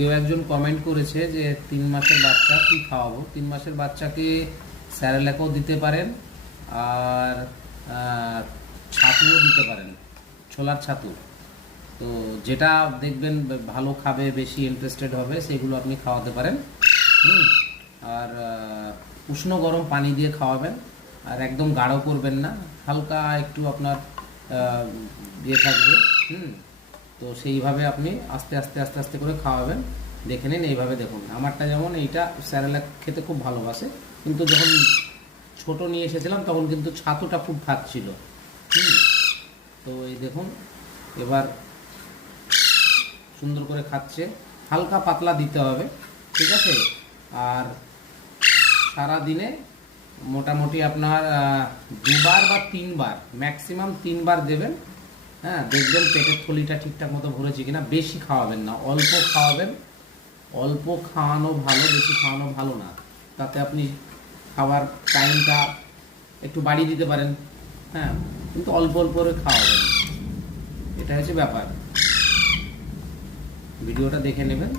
কেউ একজন কমেন্ট করেছে যে 3 মাসের বাচ্চা কি খাওয়াবো। 3 মাসের বাচ্চাকে স্যারেলাকও দিতে পারেন, আর ছাতুও দিতে পারেন, ছোলার ছাতু। তো যেটা দেখবেন ভালো খাবে, বেশি ইন্টারেস্টেড হবে, সেগুলো আপনি খাওয়াতে পারেন। আর উষ্ণ গরম পানি দিয়ে খাওয়াবেন, আর একদম গাঢ় করবেন না, হালকা একটু আপনার দিয়ে থাকবে। তো সেইভাবে আপনি আস্তে আস্তে আস্তে আস্তে করে খাওয়াবেন। দেখে নিন, এইভাবে দেখুন। আমারটা যেমন এইটা স্যারেলাক খেতে খুব ভালোবাসে, কিন্তু যখন ছোট নিয়ে এসেছিলাম তখন কিন্তু ছাতুটা খুব খাচ্ছিল। তো এই দেখুন, এবার সুন্দর করে খাচ্ছে। হালকা পাতলা দিতে হবে, ঠিক আছে? আর সারা দিনে মোটামুটি আপনার 2বার বা 3বার, ম্যাক্সিমাম 3বার দেবেন। হ্যাঁ, দেখবেন পেটের থলিটা ঠিকঠাক মতো ভরেছে কিনা। বেশি খাওয়াবেন না, অল্প খাওয়াবেন। অল্প খাওয়ানো ভালো, বেশি খাওয়ানো ভালো না। তাতে আপনি খাবার টাইমটা একটু বাড়িয়ে দিতে পারেন। হ্যাঁ, কিন্তু অল্প অল্প করে খাওয়াবেন, এটা হচ্ছে ব্যাপার। ভিডিওটা দেখে নেবেন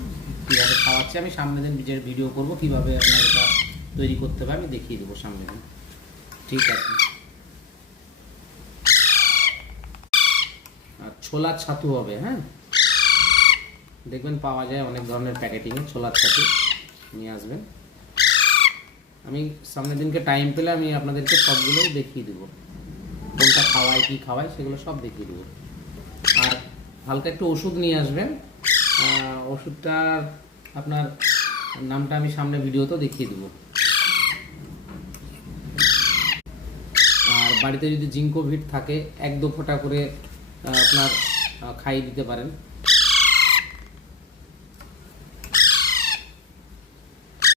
কীভাবে খাওয়াচ্ছে। আমি সামনে দিন নিজের ভিডিও করব, কীভাবে আপনার এটা তৈরি করতে হবে আমি দেখিয়ে দেবো সামনে দিন। ঠিক আছে। আর ছোলার ছাতু হবে। হ্যাঁ, দেখবেন পাওয়া যায় অনেক ধরনের প্যাকেটিংয়ে ছোলার ছাতু, নিয়ে আসবেন। আমি সামনের দিনকে টাইম পেলে আমি আপনাদেরকে সবগুলোই দেখিয়ে দেবো, কোনটা খাওয়ায় কী খাওয়ায় সেগুলো সব দেখিয়ে দেবো। আর হালকা একটু ওষুধ নিয়ে আসবেন। ওষুধটার আপনার নামটা আমি সামনে ভিডিওতেও দেখিয়ে দেবো। আর বাড়িতে যদি জিঙ্কোভিট থাকে 1-2 ফোঁটা করে আপনার খাইয়ে দিতে পারেন।